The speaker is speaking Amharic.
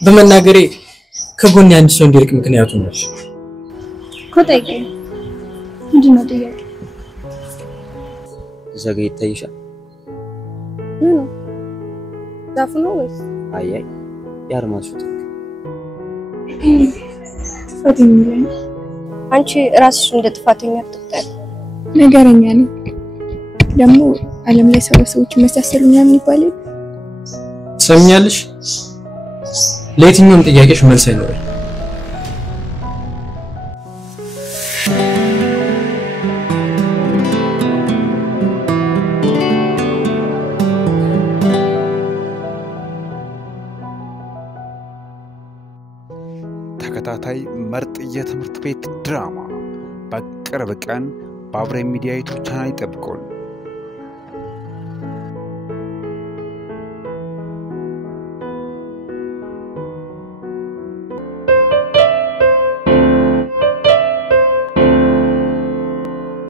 በመናገሬ ከጎን አንድ ሰው እንዲርቅ ምክንያቱ ነው ኮታዬ ምንድነው ጥያቄ ዘገይ ይታይሻል ዛፉ ነው ወይስ አይ ያርማሱ ፈቲኝ ላይ አንቺ ራስሽ እንደ ጥፋተኛ ተጠጣይ ነገረኛ ነኝ ደግሞ ዓለም ላይ ሰዎች መሳሰሉኛ ምን ይባላል ሰምኛለሽ ለየትኛውም ጥያቄሽ መልስ አይኖርም ተከታታይ ምርጥ የትምህርት ቤት ድራማ በቅርብ ቀን በአብሬ ሚዲያ ዩቲዩብ ቻናል ይጠብቁን